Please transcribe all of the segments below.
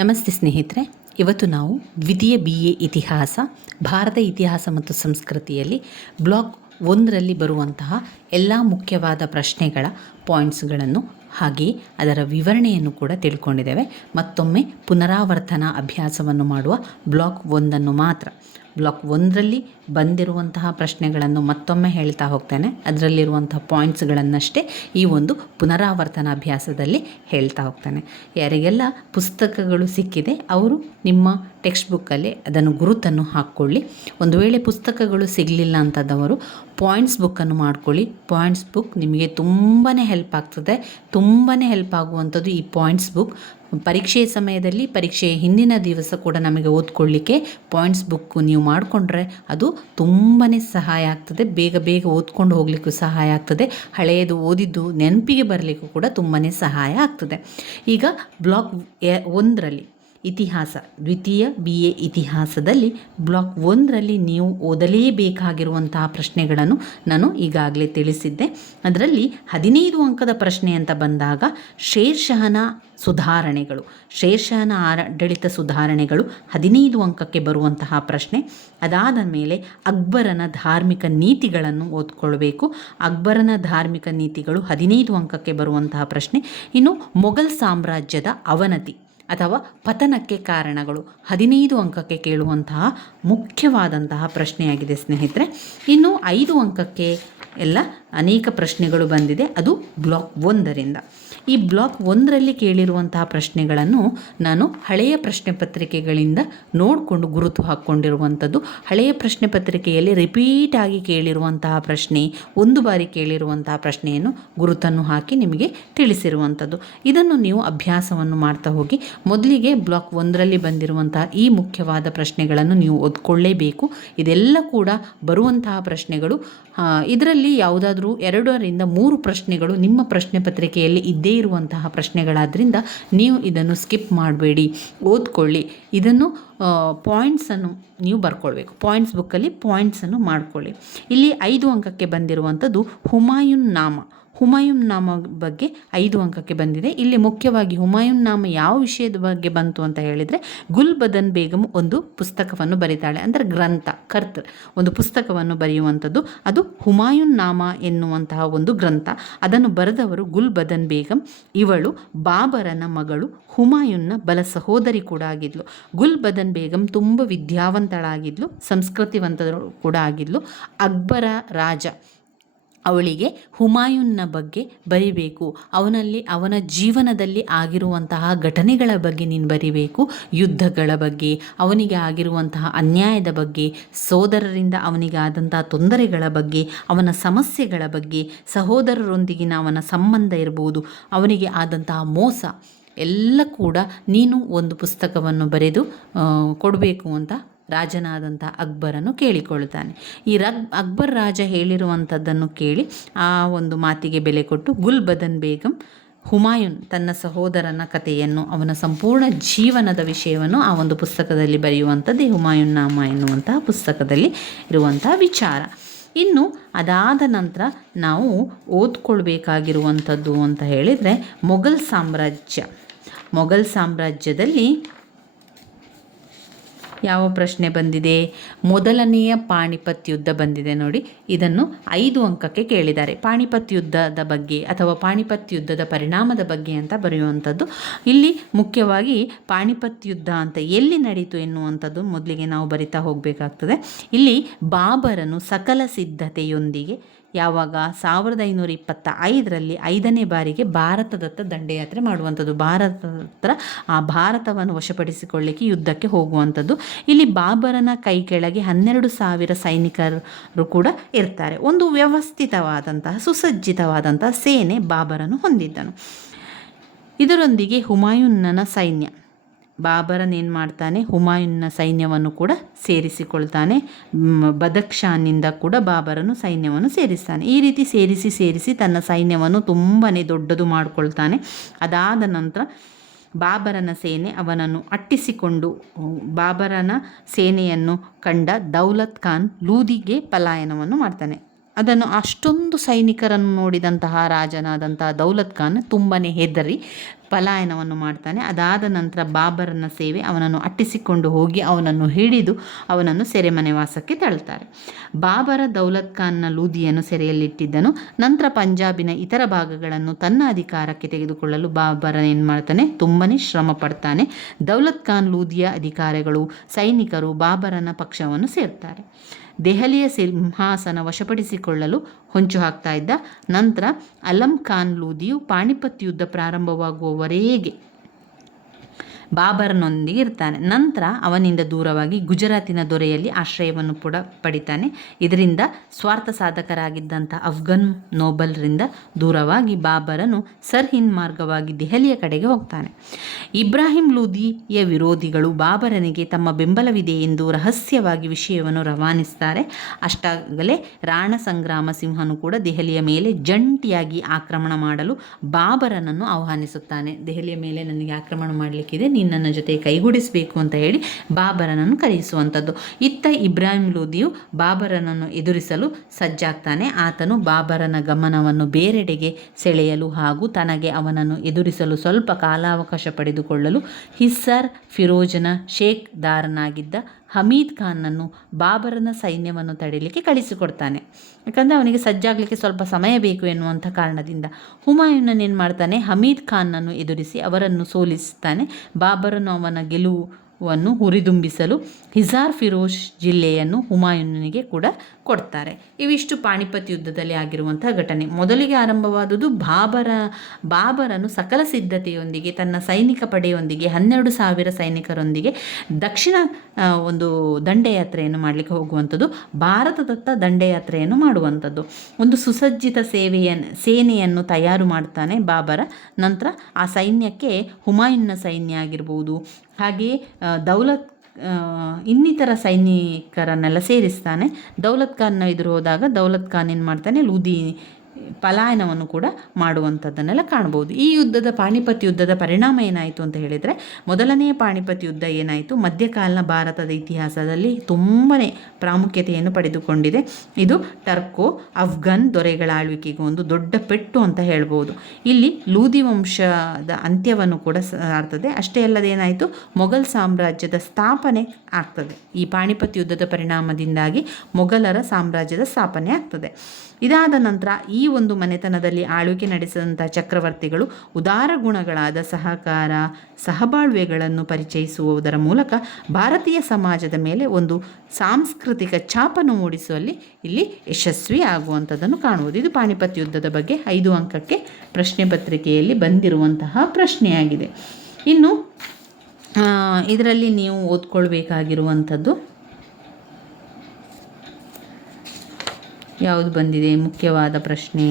ನಮಸ್ತೆ ಸ್ನೇಹಿತರೆ, ಇವತ್ತು ನಾವು ದ್ವಿತೀಯ BA ಇತಿಹಾಸ, ಭಾರತ ಇತಿಹಾಸ ಮತ್ತು ಸಂಸ್ಕೃತಿಯಲ್ಲಿ ಬ್ಲಾಕ್ 1ರಲ್ಲಿ ಬರುವಂತಹ ಎಲ್ಲ ಮುಖ್ಯವಾದ ಪ್ರಶ್ನೆಗಳ ಪಾಯಿಂಟ್ಸ್ಗಳನ್ನು ಹಾಗೆಯೇ ಅದರ ವಿವರಣೆಯನ್ನು ಕೂಡ ತಿಳ್ಕೊಂಡಿದ್ದೇವೆ. ಮತ್ತೊಮ್ಮೆ ಪುನರಾವರ್ತನಾ ಅಭ್ಯಾಸವನ್ನು ಮಾಡುವ ಬ್ಲಾಕ್ 1ಅನ್ನು ಮಾತ್ರ. ಬ್ಲಾಕ್ 1ರಲ್ಲಿ ಬಂದಿರುವಂತಹ ಪ್ರಶ್ನೆಗಳನ್ನು ಮತ್ತೊಮ್ಮೆ ಹೇಳ್ತಾ ಹೋಗ್ತೇನೆ. ಅದರಲ್ಲಿರುವಂತಹ ಪಾಯಿಂಟ್ಸ್ಗಳನ್ನಷ್ಟೇ ಈ ಒಂದು ಪುನರಾವರ್ತನಾ ಅಭ್ಯಾಸದಲ್ಲಿ ಹೇಳ್ತಾ ಹೋಗ್ತೇನೆ. ಯಾರಿಗೆಲ್ಲ ಪುಸ್ತಕಗಳು ಸಿಕ್ಕಿದೆ ಅವರು ನಿಮ್ಮ ಟೆಕ್ಸ್ಟ್ ಬುಕ್ಕಲ್ಲಿ ಅದನ್ನು ಗುರುತನ್ನು ಹಾಕ್ಕೊಳ್ಳಿ. ಒಂದು ವೇಳೆ ಪುಸ್ತಕಗಳು ಸಿಗಲಿಲ್ಲ ಅಂತದವರು ಪಾಯಿಂಟ್ಸ್ ಬುಕ್ಕನ್ನು ಮಾಡ್ಕೊಳ್ಳಿ. ಪಾಯಿಂಟ್ಸ್ ಬುಕ್ ನಿಮಗೆ ತುಂಬಾ ಹೆಲ್ಪ್ ಆಗ್ತದೆ. ತುಂಬಾ ಹೆಲ್ಪ್ ಆಗುವಂಥದ್ದು ಈ ಪಾಯಿಂಟ್ಸ್ ಬುಕ್. ಪರೀಕ್ಷೆಯ ಸಮಯದಲ್ಲಿ, ಪರೀಕ್ಷೆಯ ಹಿಂದಿನ ದಿವಸ ಕೂಡ ನಮಗೆ ಓದ್ಕೊಳ್ಳಿಕ್ಕೆ ಪಾಯಿಂಟ್ಸ್ ಬುಕ್ಕು ನೀವು ಮಾಡಿಕೊಂಡ್ರೆ ಅದು ತುಂಬಾ ಸಹಾಯ ಆಗ್ತದೆ. ಬೇಗ ಬೇಗ ಓದ್ಕೊಂಡು ಹೋಗಲಿಕ್ಕೂ ಸಹಾಯ ಆಗ್ತದೆ. ಹಳೆಯದು ಓದಿದ್ದು ನೆನಪಿಗೆ ಬರಲಿಕ್ಕೂ ಕೂಡ ತುಂಬಾ ಸಹಾಯ ಆಗ್ತದೆ. ಈಗ ಬ್ಲಾಕ್ 1ರಲ್ಲಿ ಇತಿಹಾಸ, ದ್ವಿತೀಯ BA ಇತಿಹಾಸದಲ್ಲಿ ಬ್ಲಾಕ್ 1ರಲ್ಲಿ ನೀವು ಓದಲೇಬೇಕಾಗಿರುವಂತಹ ಪ್ರಶ್ನೆಗಳನ್ನು ನಾನು ಈಗಾಗಲೇ ತಿಳಿಸಿದ್ದೆ. ಅದರಲ್ಲಿ 15 ಅಂಕದ ಪ್ರಶ್ನೆ ಅಂತ ಬಂದಾಗ ಶೇರ್ಷಹನ ಸುಧಾರಣೆಗಳು, ಶೇರ್ಷಹನ ಆಡಳಿತ ಸುಧಾರಣೆಗಳು 15 ಅಂಕಕ್ಕೆ ಬರುವಂತಹ ಪ್ರಶ್ನೆ. ಅದಾದ ಮೇಲೆ ಅಕ್ಬರನ ಧಾರ್ಮಿಕ ನೀತಿಗಳನ್ನು ಓದ್ಕೊಳ್ಬೇಕು. ಅಕ್ಬರನ ಧಾರ್ಮಿಕ ನೀತಿಗಳು 15 ಅಂಕಕ್ಕೆ ಬರುವಂತಹ ಪ್ರಶ್ನೆ. ಇನ್ನು ಮೊಘಲ್ ಸಾಮ್ರಾಜ್ಯದ ಅವನತಿ ಅಥವಾ ಪತನಕ್ಕೆ ಕಾರಣಗಳು 15 ಅಂಕಕ್ಕೆ ಕೇಳುವಂತಹ ಮುಖ್ಯವಾದಂತಹ ಪ್ರಶ್ನೆಯಾಗಿದೆ ಸ್ನೇಹಿತರೆ. ಇನ್ನು 5 ಅಂಕಕ್ಕೆ ಎಲ್ಲ ಅನೇಕ ಪ್ರಶ್ನೆಗಳು ಬಂದಿದೆ, ಅದು ಬ್ಲಾಕ್ 1ರಿಂದ. ಈ ಬ್ಲಾಕ್ 1ರಲ್ಲಿ ಕೇಳಿರುವಂತಹ ಪ್ರಶ್ನೆಗಳನ್ನು ನಾನು ಹಳೆಯ ಪ್ರಶ್ನೆ ಪತ್ರಿಕೆಗಳಿಂದ ನೋಡಿಕೊಂಡು ಗುರುತು ಹಾಕ್ಕೊಂಡಿರುವಂಥದ್ದು. ಹಳೆಯ ಪ್ರಶ್ನೆ ಪತ್ರಿಕೆಯಲ್ಲಿ ರಿಪೀಟ್ ಆಗಿ ಕೇಳಿರುವಂತಹ ಪ್ರಶ್ನೆ, ಒಂದು ಬಾರಿ ಕೇಳಿರುವಂತಹ ಪ್ರಶ್ನೆಯನ್ನು ಗುರುತನ್ನು ಹಾಕಿ ನಿಮಗೆ ತಿಳಿಸಿರುವಂಥದ್ದು. ಇದನ್ನು ನೀವು ಅಭ್ಯಾಸವನ್ನು ಮಾಡ್ತಾ ಹೋಗಿ. ಮೊದಲಿಗೆ ಬ್ಲಾಕ್ 1ರಲ್ಲಿ ಬಂದಿರುವಂತಹ ಈ ಮುಖ್ಯವಾದ ಪ್ರಶ್ನೆಗಳನ್ನು ನೀವು ಓದ್ಕೊಳ್ಳೇಬೇಕು. ಇದೆಲ್ಲ ಕೂಡ ಬರುವಂತಹ ಪ್ರಶ್ನೆಗಳು. ಇದರಲ್ಲಿ ಯಾವುದಾದ್ರೂ 2ರಿಂದ 3 ಪ್ರಶ್ನೆಗಳು ನಿಮ್ಮ ಪ್ರಶ್ನೆ ಪತ್ರಿಕೆಯಲ್ಲಿ ಇದ್ದೇ ಇರುವಂತಹ ಪ್ರಶ್ನೆಗಳಾದ್ದರಿಂದ ನೀವು ಇದನ್ನು ಸ್ಕಿಪ್ ಮಾಡಬೇಡಿ, ಓದ್ಕೊಳ್ಳಿ. ಇದನ್ನು ಪಾಯಿಂಟ್ಸನ್ನು ನೀವು ಬರ್ಕೊಳ್ಬೇಕು. ಪಾಯಿಂಟ್ಸ್ ಬುಕ್ಕಲ್ಲಿ ಪಾಯಿಂಟ್ಸನ್ನು ಮಾಡ್ಕೊಳ್ಳಿ. ಇಲ್ಲಿ 5 ಅಂಕಕ್ಕೆ ಬಂದಿರುವಂಥದ್ದು ಹುಮಾಯೂನ್ ನಾಮ. ಹುಮಾಯೂನ್ ನಾಮ ಬಗ್ಗೆ 5 ಅಂಕಕ್ಕೆ ಬಂದಿದೆ. ಇಲ್ಲಿ ಮುಖ್ಯವಾಗಿ ಹುಮಾಯೂನ್ ನಾಮ ಯಾವ ವಿಷಯದ ಬಗ್ಗೆ ಬಂತು ಅಂತ ಹೇಳಿದರೆ, ಗುಲ್ಬದನ್ ಬೇಗಂ ಒಂದು ಪುಸ್ತಕವನ್ನು ಬರೀತಾಳೆ, ಅಂದರೆ ಗ್ರಂಥ, ಒಂದು ಪುಸ್ತಕವನ್ನು ಬರೆಯುವಂಥದ್ದು. ಅದು ಹುಮಾಯೂನ್ ನಾಮ ಎನ್ನುವಂತಹ ಒಂದು ಗ್ರಂಥ. ಅದನ್ನು ಬರೆದವರು ಗುಲ್ಬದನ್ ಬೇಗಂ. ಇವಳು ಬಾಬರನ ಮಗಳು, ಹುಮಾಯೂನ್ನ ಬಲ ಸಹೋದರಿ ಕೂಡ ಆಗಿದ್ಲು. ಗುಲ್ಬದನ್ ಬೇಗಂ ತುಂಬ ವಿದ್ಯಾವಂತಳಾಗಿದ್ಲು, ಸಂಸ್ಕೃತಿವಂತರು ಕೂಡ ಆಗಿದ್ಲು. ಅಕ್ಬರ ರಾಜ ಅವಳಿಗೆ ಹುಮಾಯೂನ್ನ ಬಗ್ಗೆ ಬರಿಬೇಕು, ಅವನ ಜೀವನದಲ್ಲಿ ಆಗಿರುವಂತಹ ಘಟನೆಗಳ ಬಗ್ಗೆ ನೀನು ಬರಿಬೇಕು. ಯುದ್ಧಗಳ ಬಗ್ಗೆ, ಅವನಿಗೆ ಆಗಿರುವಂತಹ ಅನ್ಯಾಯದ ಬಗ್ಗೆ, ಸೋದರರಿಂದ ಅವನಿಗೆ ಆದಂತಹ ತೊಂದರೆಗಳ ಬಗ್ಗೆ, ಅವನ ಸಮಸ್ಯೆಗಳ ಬಗ್ಗೆ, ಸಹೋದರರೊಂದಿಗಿನ ಅವನ ಸಂಬಂಧ ಇರ್ಬೋದು, ಅವನಿಗೆ ಆದಂತಹ ಮೋಸ ಎಲ್ಲ ಕೂಡ ನೀನು ಒಂದು ಪುಸ್ತಕವನ್ನು ಬರೆದು ಕೊಡಬೇಕು ಅಂತ ರಾಜನಾದಂಥ ಅಕ್ಬರನು ಕೇಳಿಕೊಳ್ತಾನೆ. ಈ ಅಕ್ಬರ್ ರಾಜ ಹೇಳಿರುವಂಥದ್ದನ್ನು ಕೇಳಿ ಆ ಒಂದು ಮಾತಿಗೆ ಬೆಲೆ ಕೊಟ್ಟು ಗುಲ್ಬದನ್ ಬೇಗಂ ಹುಮಾಯೂನ್ ತನ್ನ ಸಹೋದರನ ಕಥೆಯನ್ನು, ಅವನ ಸಂಪೂರ್ಣ ಜೀವನದ ವಿಷಯವನ್ನು ಆ ಒಂದು ಪುಸ್ತಕದಲ್ಲಿ ಬರೆಯುವಂಥದ್ದೇ ಹುಮಾಯೂನ್ ನಾಮ ಎನ್ನುವಂತಹ ಪುಸ್ತಕದಲ್ಲಿ ಇರುವಂತಹ ವಿಚಾರ. ಇನ್ನು ಅದಾದ ನಂತರ ನಾವು ಓದ್ಕೊಳ್ಬೇಕಾಗಿರುವಂಥದ್ದು ಅಂತ ಹೇಳಿದರೆ ಮೊಘಲ್ ಸಾಮ್ರಾಜ್ಯ. ಮೊಘಲ್ ಸಾಮ್ರಾಜ್ಯದಲ್ಲಿ ಯಾವ ಪ್ರಶ್ನೆ ಬಂದಿದೆ? ಮೊದಲನೆಯ ಪಾಣಿಪತ್ ಯುದ್ಧ ಬಂದಿದೆ ನೋಡಿ. ಇದನ್ನು 5 ಅಂಕಕ್ಕೆ ಕೇಳಿದ್ದಾರೆ. ಪಾಣಿಪತ್ ಯುದ್ಧದ ಬಗ್ಗೆ ಅಥವಾ ಪಾಣಿಪತ್ ಯುದ್ಧದ ಪರಿಣಾಮದ ಬಗ್ಗೆ ಅಂತ ಬರೆಯುವಂಥದ್ದು. ಇಲ್ಲಿ ಮುಖ್ಯವಾಗಿ ಪಾಣಿಪತ್ ಯುದ್ಧ ಅಂತ ಎಲ್ಲಿ ನಡೀತು ಎನ್ನುವಂಥದ್ದು ಮೊದಲಿಗೆ ನಾವು ಬರಿತಾ ಹೋಗಬೇಕಾಗ್ತದೆ. ಇಲ್ಲಿ ಬಾಬರನು ಸಕಲ ಸಿದ್ಧತೆಯೊಂದಿಗೆ ಯಾವಾಗ 1525ರಲ್ಲಿ 5ನೇ ಬಾರಿಗೆ ಭಾರತದತ್ತ ದಂಡಯಾತ್ರೆ ಮಾಡುವಂಥದ್ದು. ಭಾರತವನ್ನು ವಶಪಡಿಸಿಕೊಳ್ಳಿಕ್ಕೆ ಯುದ್ಧಕ್ಕೆ ಹೋಗುವಂಥದ್ದು. ಇಲ್ಲಿ ಬಾಬರನ ಕೈ ಕೆಳಗೆ 12,000 ಸೈನಿಕರು ಕೂಡ ಇರ್ತಾರೆ. ಒಂದು ವ್ಯವಸ್ಥಿತವಾದಂತಹ ಸುಸಜ್ಜಿತವಾದಂತಹ ಸೇನೆ ಬಾಬರನು ಹೊಂದಿದ್ದನು. ಇದರೊಂದಿಗೆ ಹುಮಾಯೂನ್ನನ ಸೈನ್ಯ, ಬಾಬರನೇನು ಮಾಡ್ತಾನೆ, ಹುಮಾಯೂನ್ನ ಸೈನ್ಯವನ್ನು ಕೂಡ ಸೇರಿಸಿಕೊಳ್ತಾನೆ. ಬದಕ್ಷಾನಿಂದ ಕೂಡ ಬಾಬರನು ಸೈನ್ಯವನ್ನು ಸೇರಿಸ್ತಾನೆ. ಈ ರೀತಿ ಸೇರಿಸಿ ತನ್ನ ಸೈನ್ಯವನ್ನು ತುಂಬಾ ದೊಡ್ಡದು ಮಾಡಿಕೊಳ್ತಾನೆ. ಅದಾದ ನಂತರ ಬಾಬರನ ಸೇನೆ ಅವನನ್ನು ಅಟ್ಟಿಸಿಕೊಂಡು, ಬಾಬರನ ಸೇನೆಯನ್ನು ಕಂಡ ದೌಲತ್ ಖಾನ್ ಲೂದಿಗೆ ಪಲಾಯನವನ್ನು ಮಾಡ್ತಾನೆ. ಅದನ್ನು ಅಷ್ಟೊಂದು ಸೈನಿಕರನ್ನು ನೋಡಿದಂತಹ ರಾಜನಾದಂತಹ ದೌಲತ್ ಖಾನ್ ತುಂಬಾ ಹೆದರಿ ಪಲಾಯನವನ್ನು ಮಾಡ್ತಾನೆ. ಅದಾದ ನಂತರ ಬಾಬರನ ಸೇವೆ ಅವನನ್ನು ಅಟ್ಟಿಸಿಕೊಂಡು ಹೋಗಿ ಅವನನ್ನು ಹಿಡಿದು ಅವನನ್ನು ಸೆರೆಮನೆವಾಸಕ್ಕೆ ತಳ್ಳುತ್ತಾರೆ. ಬಾಬರ ದೌಲತ್ ಖಾನ್ನ ಲೂದಿಯನ್ನು ಸೆರೆಯಲ್ಲಿಟ್ಟಿದ್ದನು. ನಂತರ ಪಂಜಾಬಿನ ಇತರ ಭಾಗಗಳನ್ನು ತನ್ನ ಅಧಿಕಾರಕ್ಕೆ ತೆಗೆದುಕೊಳ್ಳಲು ಬಾಬರ ಏನು ಮಾಡ್ತಾನೆ, ತುಂಬನೇ ಶ್ರಮ ಪಡ್ತಾನೆ. ದೌಲತ್ ಖಾನ್ ಲೂದಿಯ ಅಧಿಕಾರಿಗಳು ಸೈನಿಕರು ಬಾಬರನ ಪಕ್ಷವನ್ನು ಸೇರ್ತಾರೆ. ದೆಹಲಿಯ ಸಿಂಹಾಸನ ವಶಪಡಿಸಿಕೊಳ್ಳಲು ಹೊಂಚು ಹಾಕ್ತಾ ಇದ್ದ. ನಂತರ ಅಲಂ ಖಾನ್ ಲೂದಿಯು ಪಾಣಿಪತ್ ಯುದ್ಧ ಪ್ರಾರಂಭವಾಗುವವರೆಗೆ ಬಾಬರನೊಂದಿಗೆ ಇರ್ತಾನೆ. ನಂತರ ಅವನಿಂದ ದೂರವಾಗಿ ಗುಜರಾತಿನ ದೊರೆಯಲ್ಲಿ ಆಶ್ರಯವನ್ನು ಕೂಡ ಪಡಿತಾನೆ. ಇದರಿಂದ ಸ್ವಾರ್ಥ ಸಾಧಕರಾಗಿದ್ದಂಥ ಅಫ್ಘನ್ ನೋಬಲ್ರಿಂದ ದೂರವಾಗಿ ಬಾಬರನು ಸರ್ಹಿಂದ್ ಮಾರ್ಗವಾಗಿ ದೆಹಲಿಯ ಕಡೆಗೆ ಹೋಗ್ತಾನೆ. ಇಬ್ರಾಹಿಂ ಲೂದಿಯ ವಿರೋಧಿಗಳು ಬಾಬರನಿಗೆ ತಮ್ಮ ಬೆಂಬಲವಿದೆ ಎಂದು ರಹಸ್ಯವಾಗಿ ವಿಷಯವನ್ನು ರವಾನಿಸ್ತಾರೆ. ಅಷ್ಟಾಗಲೇ ರಾಣ ಸಂಗ್ರಾಮ ಸಿಂಹನು ಕೂಡ ದೆಹಲಿಯ ಮೇಲೆ ಜಂಟಿಯಾಗಿ ಆಕ್ರಮಣ ಮಾಡಲು ಬಾಬರನನ್ನು ಆಹ್ವಾನಿಸುತ್ತಾನೆ. ದೆಹಲಿಯ ಮೇಲೆ ನನಗೆ ಆಕ್ರಮಣ ಮಾಡಲಿಕ್ಕಿದೆ, ನನ್ನ ಜೊತೆ ಕೈಗೂಡಿಸಬೇಕು ಅಂತ ಹೇಳಿ ಬಾಬರನನ್ನು ಕರೆಯಿಸುವಂಥದ್ದು. ಇತ್ತ ಇಬ್ರಾಹಿಂ ಲೂದಿಯು ಬಾಬರನನ್ನು ಎದುರಿಸಲು ಸಜ್ಜಾಗ್ತಾನೆ. ಆತನು ಬಾಬರನ ಗಮನವನ್ನು ಬೇರೆಡೆಗೆ ಸೆಳೆಯಲು ಹಾಗೂ ತನಗೆ ಅವನನ್ನು ಎದುರಿಸಲು ಸ್ವಲ್ಪ ಕಾಲಾವಕಾಶ ಪಡೆದುಕೊಳ್ಳಲು ಹಿಸ್ಸಾರ್ ಫಿರೋಜನ ಶೇಖ್ ದಾರನಾಗಿದ್ದ ಹಮೀದ್ ಖಾನ್ನನ್ನು ಬಾಬರನ ಸೈನ್ಯವನ್ನು ತಡೆಯಲಿಕ್ಕೆ ಕಳಿಸಿಕೊಡ್ತಾನೆ. ಯಾಕಂದರೆ ಅವನಿಗೆ ಸಜ್ಜಾಗಲಿಕ್ಕೆ ಸ್ವಲ್ಪ ಸಮಯ ಬೇಕು ಎನ್ನುವಂಥ ಕಾರಣದಿಂದ ಹುಮಾಯೂನನ್ನು ಮಾಡ್ತಾನೆ, ಹಮೀದ್ ಖಾನ್ನನ್ನು ಎದುರಿಸಿ ಅವರನ್ನು ಸೋಲಿಸ್ತಾನೆ. ಬಾಬರನು ಅವನ ಗೆಲುವನ್ನು ಹುರಿದುಂಬಿಸಲು ಹಿಸಾರ್ ಫಿರೋಜ್ ಜಿಲ್ಲೆಯನ್ನು ಹುಮಾಯೂನನಿಗೆ ಕೂಡ ಕೊಡ್ತಾರೆ. ಇವಿಷ್ಟು ಪಾಣಿಪತ್ ಯುದ್ಧದಲ್ಲಿ ಆಗಿರುವಂತಹ ಘಟನೆ. ಮೊದಲಿಗೆ ಆರಂಭವಾದುದು ಬಾಬರನು ಸಕಲ ಸಿದ್ಧತೆಯೊಂದಿಗೆ ತನ್ನ ಸೈನಿಕ ಪಡೆಯೊಂದಿಗೆ 12,000 ಸೈನಿಕರೊಂದಿಗೆ ದಕ್ಷಿಣ ಒಂದು ದಂಡಯಾತ್ರೆಯನ್ನು ಮಾಡಲಿಕ್ಕೆ ಹೋಗುವಂಥದ್ದು, ಭಾರತದತ್ತ ದಂಡಯಾತ್ರೆಯನ್ನು ಮಾಡುವಂಥದ್ದು. ಒಂದು ಸುಸಜ್ಜಿತ ಸೇನೆಯನ್ನು ತಯಾರು ಮಾಡ್ತಾನೆ ಬಾಬರ. ನಂತರ ಆ ಸೈನ್ಯಕ್ಕೆ ಹುಮಾಯೂನ್ನ ಸೈನ್ಯ ಆಗಿರ್ಬೋದು, ಹಾಗೆಯೇ ಇನ್ನಿತರ ಸೈನಿಕರನ್ನೆಲ್ಲ ಸೇರಿಸ್ತಾನೆ. ದೌಲತ್ ಖಾನ್ನ ಎದುರು ಹೋದಾಗ ದೌಲತ್ ಖಾನ್ ಏನು ಮಾಡ್ತಾನೆ, ಲೂದಿ ಪಲಾಯನವನ್ನು ಕೂಡ ಮಾಡುವಂಥದ್ದನ್ನೆಲ್ಲ ಕಾಣ್ಬೋದು. ಈ ಯುದ್ಧದ ಪಾಣಿಪತ್ ಯುದ್ಧದ ಪರಿಣಾಮ ಏನಾಯಿತು ಅಂತ ಹೇಳಿದರೆ, ಮೊದಲನೆಯ ಪಾಣಿಪತ್ ಯುದ್ಧ ಏನಾಯಿತು, ಮಧ್ಯಕಾಲೀನ ಭಾರತದ ಇತಿಹಾಸದಲ್ಲಿ ತುಂಬಾ ಪ್ರಾಮುಖ್ಯತೆಯನ್ನು ಪಡೆದುಕೊಂಡಿದೆ. ಇದು ಟರ್ಕೋ ಅಫ್ಘನ್ ದೊರೆಗಳ ಆಳ್ವಿಕೆಗೆ ಒಂದು ದೊಡ್ಡ ಪೆಟ್ಟು ಅಂತ ಹೇಳ್ಬೋದು. ಇಲ್ಲಿ ಲೂದಿ ವಂಶದ ಅಂತ್ಯವನ್ನು ಕೂಡ ಸಾರ್ತದೆ. ಅಷ್ಟೇ ಅಲ್ಲದೆ ಏನಾಯಿತು, ಮೊಘಲ್ ಸಾಮ್ರಾಜ್ಯದ ಸ್ಥಾಪನೆ ಆಗ್ತದೆ. ಈ ಪಾಣಿಪತ್ ಯುದ್ಧದ ಪರಿಣಾಮದಿಂದಾಗಿ ಮೊಘಲರ ಸಾಮ್ರಾಜ್ಯದ ಸ್ಥಾಪನೆ ಆಗ್ತದೆ. ಇದಾದ ನಂತರ ಈ ಒಂದು ಮನೆತನದಲ್ಲಿ ಆಳ್ವಿಕೆ ನಡೆಸಿದಂಥ ಚಕ್ರವರ್ತಿಗಳು ಉದಾರ ಗುಣಗಳಾದ ಸಹಕಾರ, ಸಹಬಾಳ್ವೆಗಳನ್ನು ಪರಿಚಯಿಸುವುದರ ಮೂಲಕ ಭಾರತೀಯ ಸಮಾಜದ ಮೇಲೆ ಒಂದು ಸಾಂಸ್ಕೃತಿಕ ಛಾಪನ್ನು ಮೂಡಿಸುವಲ್ಲಿ ಇಲ್ಲಿ ಯಶಸ್ವಿ ಆಗುವಂಥದ್ದನ್ನು ಕಾಣುವುದು. ಇದು ಪಾಣಿಪತ್ ಯುದ್ಧದ ಬಗ್ಗೆ 5 ಅಂಕಕ್ಕೆ ಪ್ರಶ್ನೆ ಪತ್ರಿಕೆಯಲ್ಲಿ ಬಂದಿರುವಂತಹ ಪ್ರಶ್ನೆಯಾಗಿದೆ. ಇನ್ನು ಇದರಲ್ಲಿ ನೀವು ಓದ್ಕೊಳ್ಬೇಕಾಗಿರುವಂಥದ್ದು ಯಾವುದು ಬಂದಿದೆ ಮುಖ್ಯವಾದ ಪ್ರಶ್ನೆ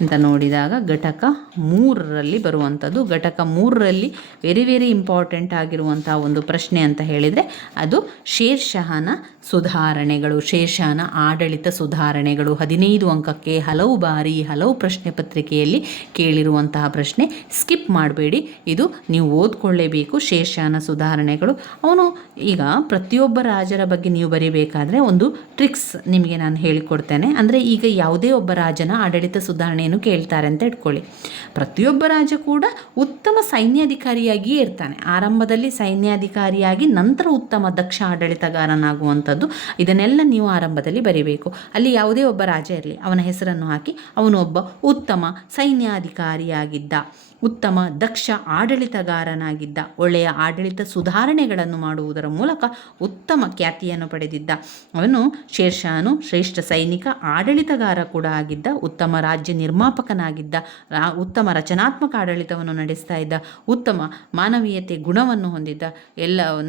ಅಂತ ನೋಡಿದಾಗ ಘಟಕ 3ರಲ್ಲಿ ಬರುವಂಥದ್ದು. ಘಟಕ 3ರಲ್ಲಿ ವೆರಿ ಇಂಪಾರ್ಟೆಂಟ್ ಆಗಿರುವಂಥ ಒಂದು ಪ್ರಶ್ನೆ ಅಂತ ಹೇಳಿದರೆ ಅದು ಶೇರ್ ಶಹಾನ ಸುಧಾರಣೆಗಳು, ಶೇರ್ ಶಹಾನ ಆಡಳಿತ ಸುಧಾರಣೆಗಳು. 15 ಅಂಕಕ್ಕೆ ಹಲವು ಬಾರಿ ಹಲವು ಪ್ರಶ್ನೆ ಪತ್ರಿಕೆಯಲ್ಲಿ ಕೇಳಿರುವಂತಹ ಪ್ರಶ್ನೆ. ಸ್ಕಿಪ್ ಮಾಡಬೇಡಿ, ಇದು ನೀವು ಓದ್ಕೊಳ್ಳೇಬೇಕು. ಶೇರ್ ಶಹಾನ ಸುಧಾರಣೆಗಳು ಅವನು ಈಗ ಪ್ರತಿಯೊಬ್ಬ ರಾಜರ ಬಗ್ಗೆ ನೀವು ಬರೀಬೇಕಾದ್ರೆ ಒಂದು ಟ್ರಿಕ್ಸ್ ನಿಮಗೆ ನಾನು ಹೇಳಿಕೊಡ್ತೇನೆ. ಅಂದರೆ ಈಗ ಯಾವುದೇ ಒಬ್ಬ ರಾಜನ ಆಡಳಿತ ಸುಧಾರಣೆಯನ್ನು ಕೇಳ್ತಾರೆ ಅಂತ ಇಟ್ಕೊಳ್ಳಿ. ಪ್ರತಿಯೊಬ್ಬ ರಾಜ ಕೂಡ ಉತ್ತಮ ಸೈನ್ಯಾಧಿಕಾರಿಯಾಗಿಯೇ ಇರ್ತಾನೆ. ಆರಂಭದಲ್ಲಿ ಸೈನ್ಯಾಧಿಕಾರಿಯಾಗಿ ನಂತರ ಉತ್ತಮ ದಕ್ಷ ಆಡಳಿತಗಾರನಾಗುವಂಥದ್ದು. ಇದನ್ನೆಲ್ಲ ನೀವು ಆರಂಭದಲ್ಲಿ ಬರೀಬೇಕು. ಅಲ್ಲಿ ಯಾವುದೇ ಒಬ್ಬ ರಾಜ ಇರಲಿ, ಅವನ ಹೆಸರನ್ನು ಹಾಕಿ ಅವನು ಒಬ್ಬ ಉತ್ತಮ ಸೈನ್ಯಾಧಿಕಾರಿಯಾಗಿದ್ದ, ಉತ್ತಮ ದಕ್ಷ ಆಡಳಿತಗಾರನಾಗಿದ್ದ, ಒಳ್ಳೆಯ ಆಡಳಿತ ಸುಧಾರಣೆಗಳನ್ನು ಮಾಡುವುದರ ಮೂಲಕ ಉತ್ತಮ ಖ್ಯಾತಿಯನ್ನು ಪಡೆದಿದ್ದ. ಅವನು ಶೇರ್ ಶಹಾನು ಶ್ರೇಷ್ಠ ಸೈನಿಕ ಆಡಳಿತಗಾರ ಕೂಡ ಆಗಿದ್ದ, ಉತ್ತಮ ರಾಜ್ಯ ನಿರ್ಮಾಪಕನಾಗಿದ್ದ, ಉತ್ತಮ ರಚನಾತ್ಮಕ ಆಡಳಿತವನ್ನು ನಡೆಸ್ತಾ ಇದ್ದ, ಉತ್ತಮ ಮಾನವೀಯತೆ ಗುಣವನ್ನು ಹೊಂದಿದ್ದ,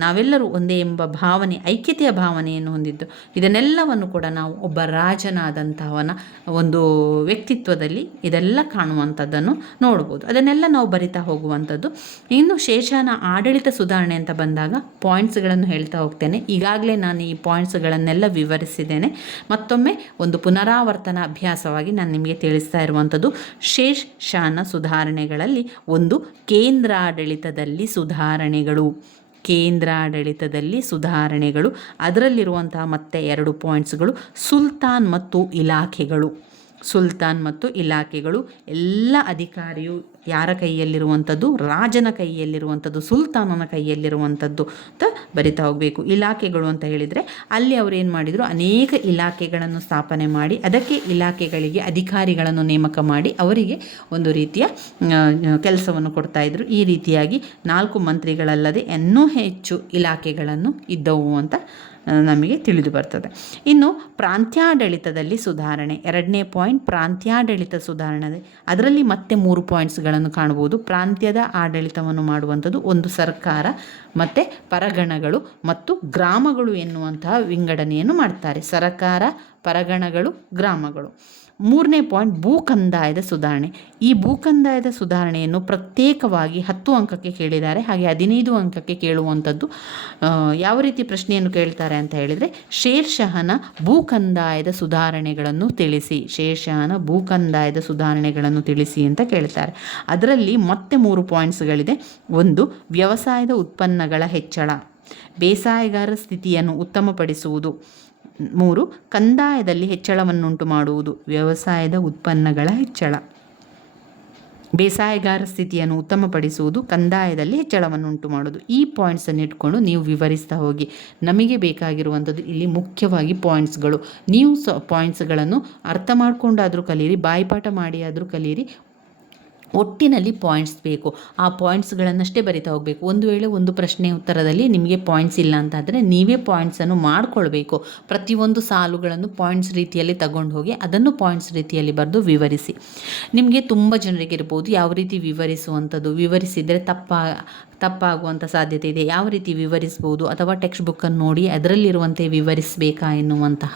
ನಾವೆಲ್ಲರೂ ಒಂದೇ ಎಂಬ ಭಾವನೆ, ಐಕ್ಯತೆಯ ಭಾವನೆಯನ್ನು ಹೊಂದಿದ್ದು. ಇದನ್ನೆಲ್ಲವನ್ನು ಕೂಡ ನಾವು ಒಬ್ಬ ರಾಜನಾದಂತಹವನ ಒಂದು ವ್ಯಕ್ತಿತ್ವದಲ್ಲಿ ಇದೆಲ್ಲ ಕಾಣುವಂಥದ್ದನ್ನು ನೋಡ್ಬೋದು. ಅದನ್ನೆಲ್ಲ ನಾವು ಬರಿತಾ ಹೋಗುವಂಥದ್ದು. ಇನ್ನು ಶೇಷಾನ ಆಡಳಿತ ಸುಧಾರಣೆ ಅಂತ ಬಂದಾಗ ಪಾಯಿಂಟ್ಸ್ಗಳನ್ನು ಹೇಳ್ತಾ ಹೋಗ್ತೇನೆ. ಈಗಾಗಲೇ ನಾನು ಈ ಪಾಯಿಂಟ್ಸ್ಗಳನ್ನೆಲ್ಲ ವಿವರಿಸಿದ್ದೇನೆ. ಮತ್ತೊಮ್ಮೆ ಒಂದು ಪುನರಾವರ್ತನ ಅಭ್ಯಾಸವಾಗಿ ನಾನು ನಿಮಗೆ ತಿಳಿಸ್ತಾ ಇರುವಂಥದ್ದು, ಶೇರ್ ಶಾನ ಸುಧಾರಣೆಗಳಲ್ಲಿ ಒಂದು ಕೇಂದ್ರಾಡಳಿತದಲ್ಲಿ ಸುಧಾರಣೆಗಳು, ಕೇಂದ್ರಾಡಳಿತದಲ್ಲಿ ಸುಧಾರಣೆಗಳು. ಅದರಲ್ಲಿರುವಂತಹ ಮತ್ತೆ 2 ಪಾಯಿಂಟ್ಸ್ಗಳು ಸುಲ್ತಾನ್ ಮತ್ತು ಇಲಾಖೆಗಳು. ಸುಲ್ತಾನ್ ಮತ್ತು ಇಲಾಖೆಗಳು. ಎಲ್ಲ ಅಧಿಕಾರಿಯು ಯಾರ ಕೈಯಲ್ಲಿರುವಂಥದ್ದು? ರಾಜನ ಕೈಯಲ್ಲಿರುವಂಥದ್ದು, ಸುಲ್ತಾನನ ಕೈಯಲ್ಲಿರುವಂಥದ್ದು ಅಂತ ಬರಿತಾ ಹೋಗಬೇಕು. ಇಲಾಖೆಗಳು ಅಂತ ಹೇಳಿದರೆ ಅಲ್ಲಿ ಅವರು ಏನು ಮಾಡಿದರು, ಅನೇಕ ಇಲಾಖೆಗಳನ್ನು ಸ್ಥಾಪನೆ ಮಾಡಿ ಅದಕ್ಕೆ ಇಲಾಖೆಗಳಿಗೆ ಅಧಿಕಾರಿಗಳನ್ನು ನೇಮಕ ಮಾಡಿ ಅವರಿಗೆ ಒಂದು ರೀತಿಯ ಕೆಲಸವನ್ನು ಕೊಡ್ತಾಯಿದ್ರು. ಈ ರೀತಿಯಾಗಿ 4 ಮಂತ್ರಿಗಳಲ್ಲದೆ ಇನ್ನೂ ಹೆಚ್ಚು ಇಲಾಖೆಗಳನ್ನು ಇದ್ದವು ಅಂತ ನಮಗೆ ತಿಳಿದು ಬರ್ತದೆ. ಇನ್ನು ಪ್ರಾಂತ್ಯಾಡಳಿತದಲ್ಲಿ ಸುಧಾರಣೆ, 2ನೇ ಪಾಯಿಂಟ್ ಪ್ರಾಂತ್ಯಾಡಳಿತ ಸುಧಾರಣೆ. ಅದರಲ್ಲಿ ಮತ್ತೆ 3 ಪಾಯಿಂಟ್ಸ್ಗಳನ್ನು ಕಾಣಬಹುದು. ಪ್ರಾಂತ್ಯದ ಆಡಳಿತವನ್ನು ಮಾಡುವಂಥದ್ದು ಒಂದು ಸರ್ಕಾರ, ಮತ್ತು ಪರಗಣಗಳು ಮತ್ತು ಗ್ರಾಮಗಳು ಎನ್ನುವಂತಹ ವಿಂಗಡಣೆಯನ್ನು ಮಾಡ್ತಾರೆ. ಸರ್ಕಾರ, ಪರಗಣಗಳು, ಗ್ರಾಮಗಳು. 3ನೇ ಪಾಯಿಂಟ್ ಭೂಕಂದಾಯದ ಸುಧಾರಣೆ. ಈ ಭೂಕಂದಾಯದ ಸುಧಾರಣೆಯನ್ನು ಪ್ರತ್ಯೇಕವಾಗಿ 10 ಅಂಕಕ್ಕೆ ಕೇಳಿದ್ದಾರೆ, ಹಾಗೆ 15 ಅಂಕಕ್ಕೆ ಕೇಳುವಂಥದ್ದು. ಯಾವ ರೀತಿ ಪ್ರಶ್ನೆಯನ್ನು ಕೇಳ್ತಾರೆ ಅಂತ ಹೇಳಿದರೆ, ಶೇರ್ಷಹನ ಭೂಕಂದಾಯದ ಸುಧಾರಣೆಗಳನ್ನು ತಿಳಿಸಿ, ಶೇರ್ಷಹನ ಭೂಕಂದಾಯದ ಸುಧಾರಣೆಗಳನ್ನು ತಿಳಿಸಿ ಅಂತ ಕೇಳ್ತಾರೆ. ಅದರಲ್ಲಿ ಮತ್ತೆ 3 ಪಾಯಿಂಟ್ಸ್ಗಳಿದೆ. 1 ವ್ಯವಸಾಯದ ಉತ್ಪನ್ನಗಳ ಹೆಚ್ಚಳ, ಬೇಸಾಯಗಾರ ಸ್ಥಿತಿಯನ್ನು ಉತ್ತಮಪಡಿಸುವುದು. 3 ಕಂದಾಯದಲ್ಲಿ ಹೆಚ್ಚಳವನ್ನುಂಟು ಮಾಡುವುದು, ವ್ಯವಸಾಯದ ಉತ್ಪನ್ನಗಳ ಹೆಚ್ಚಳ, ಬೇಸಾಯಗಾರ ಸ್ಥಿತಿಯನ್ನು ಉತ್ತಮಪಡಿಸುವುದು, ಕಂದಾಯದಲ್ಲಿ ಹೆಚ್ಚಳವನ್ನುಂಟು ಮಾಡೋದು. ಈ ಪಾಯಿಂಟ್ಸನ್ನು ಇಟ್ಕೊಂಡು ನೀವು ವಿವರಿಸ್ತಾ ಹೋಗಿ. ನಮಗೆ ಬೇಕಾಗಿರುವಂಥದ್ದು ಇಲ್ಲಿ ಮುಖ್ಯವಾಗಿ ಪಾಯಿಂಟ್ಸ್ಗಳು. ನೀವು ಪಾಯಿಂಟ್ಸ್ಗಳನ್ನು ಅರ್ಥ ಮಾಡ್ಕೊಂಡಾದರೂ ಕಲೀರಿ, ಬಾಯಿಪಾಠ ಮಾಡಿ ಆದರೂ ಕಲೀರಿ. ಒಟ್ಟಿನಲ್ಲಿ ಪಾಯಿಂಟ್ಸ್ ಬೇಕು. ಆ ಪಾಯಿಂಟ್ಸ್ಗಳನ್ನಷ್ಟೇ ಬರಿತಾ ಹೋಗಬೇಕು. ಒಂದು ವೇಳೆ ಒಂದು ಪ್ರಶ್ನೆ ಉತ್ತರದಲ್ಲಿ ನಿಮಗೆ ಪಾಯಿಂಟ್ಸ್ ಇಲ್ಲ ಅಂತಾದರೆ ನೀವೇ ಪಾಯಿಂಟ್ಸನ್ನು ಮಾಡಿಕೊಳ್ಬೇಕು. ಪ್ರತಿಯೊಂದು ಸಾಲುಗಳನ್ನು ಪಾಯಿಂಟ್ಸ್ ರೀತಿಯಲ್ಲಿ ತಗೊಂಡು ಹೋಗಿ ಅದನ್ನು ಪಾಯಿಂಟ್ಸ್ ರೀತಿಯಲ್ಲಿ ಬರೆದು ವಿವರಿಸಿ. ನಿಮಗೆ ತುಂಬ ಜನರಿಗೆ ಇರ್ಬೋದು ಯಾವ ರೀತಿ ವಿವರಿಸುವಂಥದ್ದು, ವಿವರಿಸಿದರೆ ತಪ್ಪಾಗುವಂಥ ಸಾಧ್ಯತೆ ಇದೆ, ಯಾವ ರೀತಿ ವಿವರಿಸ್ಬೋದು, ಅಥವಾ ಟೆಕ್ಸ್ಟ್ ಬುಕ್ಕನ್ನು ನೋಡಿ ಅದರಲ್ಲಿರುವಂತೆ ವಿವರಿಸಬೇಕಾ ಎನ್ನುವಂತಹ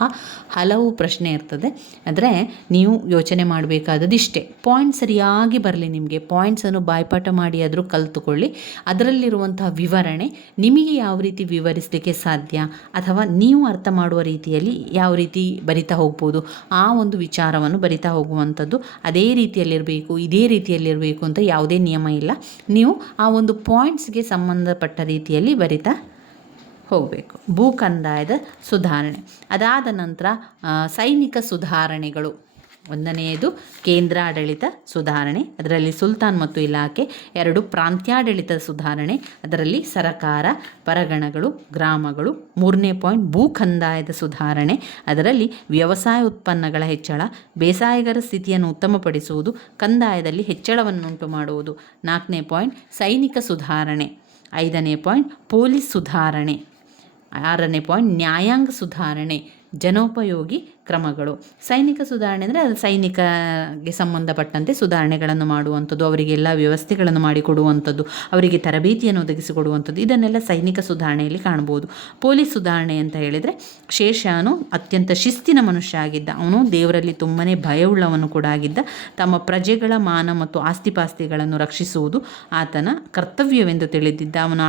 ಹಲವು ಪ್ರಶ್ನೆ ಇರ್ತದೆ. ಆದರೆ ನೀವು ಯೋಚನೆ ಮಾಡಬೇಕಾದದ್ದು ಇಷ್ಟೇ, ಪಾಯಿಂಟ್ ಸರಿಯಾಗಿ ಬರಲಿ. ನಿಮಗೆ ಪಾಯಿಂಟ್ಸನ್ನು ಬಾಯ್ಪಾಠ ಮಾಡಿ ಆದರೂ ಕಲಿತುಕೊಳ್ಳಿ. ಅದರಲ್ಲಿರುವಂತಹ ವಿವರಣೆ ನಿಮಗೆ ಯಾವ ರೀತಿ ವಿವರಿಸಲಿಕ್ಕೆ ಸಾಧ್ಯ, ಅಥವಾ ನೀವು ಅರ್ಥ ಮಾಡುವ ರೀತಿಯಲ್ಲಿ ಯಾವ ರೀತಿ ಬರಿತಾ ಹೋಗ್ಬೋದು, ಆ ಒಂದು ವಿಚಾರವನ್ನು ಬರಿತಾ ಹೋಗುವಂಥದ್ದು. ಅದೇ ರೀತಿಯಲ್ಲಿರಬೇಕು, ಇದೇ ರೀತಿಯಲ್ಲಿರಬೇಕು ಅಂತ ಯಾವುದೇ ನಿಯಮ ಇಲ್ಲ. ನೀವು ಆ ಒಂದು ಪಾಯಿಂಟ್ಸ್ಗೆ ಸಂಬಂಧಪಟ್ಟ ರೀತಿಯಲ್ಲಿ ಬರಿತಾ ಹೋಗಬೇಕು. ಭೂಕಂದಾಯದ ಸುಧಾರಣೆ. ಅದಾದ ನಂತರ ಸೈನಿಕ ಸುಧಾರಣೆಗಳು. 1ನೇದು ಕೇಂದ್ರಾಡಳಿತ ಸುಧಾರಣೆ, ಅದರಲ್ಲಿ ಸುಲ್ತಾನ್ ಮತ್ತು ಇಲಾಖೆ. 2 ಪ್ರಾಂತ್ಯಾಡಳಿತ ಸುಧಾರಣೆ, ಅದರಲ್ಲಿ ಸರಕಾರ, ಪರಗಣಗಳು, ಗ್ರಾಮಗಳು. 3ನೇ ಪಾಯಿಂಟ್ ಭೂಕಂದಾಯದ ಸುಧಾರಣೆ, ಅದರಲ್ಲಿ ವ್ಯವಸಾಯ ಉತ್ಪನ್ನಗಳ ಹೆಚ್ಚಳ, ಬೇಸಾಯಗಾರ ಸ್ಥಿತಿಯನ್ನು ಉತ್ತಮಪಡಿಸುವುದು, ಕಂದಾಯದಲ್ಲಿ ಹೆಚ್ಚಳವನ್ನುಂಟು ಮಾಡುವುದು. 4ನೇ ಪಾಯಿಂಟ್ ಸೈನಿಕ ಸುಧಾರಣೆ. 5ನೇ ಪಾಯಿಂಟ್ ಪೊಲೀಸ್ ಸುಧಾರಣೆ. 6ನೇ ಪಾಯಿಂಟ್ ನ್ಯಾಯಾಂಗ ಸುಧಾರಣೆ, ಜನೋಪಯೋಗಿ ಕ್ರಮಗಳು. ಸೈನಿಕ ಸುಧಾರಣೆ ಅಂದರೆ ಅದು ಸೈನಿಕಗೆ ಸಂಬಂಧಪಟ್ಟಂತೆ ಸುಧಾರಣೆಗಳನ್ನು ಮಾಡುವಂಥದ್ದು, ಅವರಿಗೆಲ್ಲ ವ್ಯವಸ್ಥೆಗಳನ್ನು ಮಾಡಿಕೊಡುವಂಥದ್ದು, ಅವರಿಗೆ ತರಬೇತಿಯನ್ನು ಒದಗಿಸಿಕೊಡುವಂಥದ್ದು, ಇದನ್ನೆಲ್ಲ ಸೈನಿಕ ಸುಧಾರಣೆಯಲ್ಲಿ ಕಾಣ್ಬೋದು. ಪೊಲೀಸ್ ಸುಧಾರಣೆ ಅಂತ ಹೇಳಿದರೆ ಶೇಷನು ಅತ್ಯಂತ ಶಿಸ್ತಿನ ಮನುಷ್ಯ ಆಗಿದ್ದ, ಅವನು ದೇವರಲ್ಲಿ ತುಂಬಾ ಭಯವುಳ್ಳವನು ಕೂಡ ಆಗಿದ್ದ. ತಮ್ಮ ಪ್ರಜೆಗಳ ಮಾನ ಮತ್ತು ಆಸ್ತಿಪಾಸ್ತಿಗಳನ್ನು ರಕ್ಷಿಸುವುದು ಆತನ ಕರ್ತವ್ಯವೆಂದು ತಿಳಿದಿದ್ದ. ಅವನ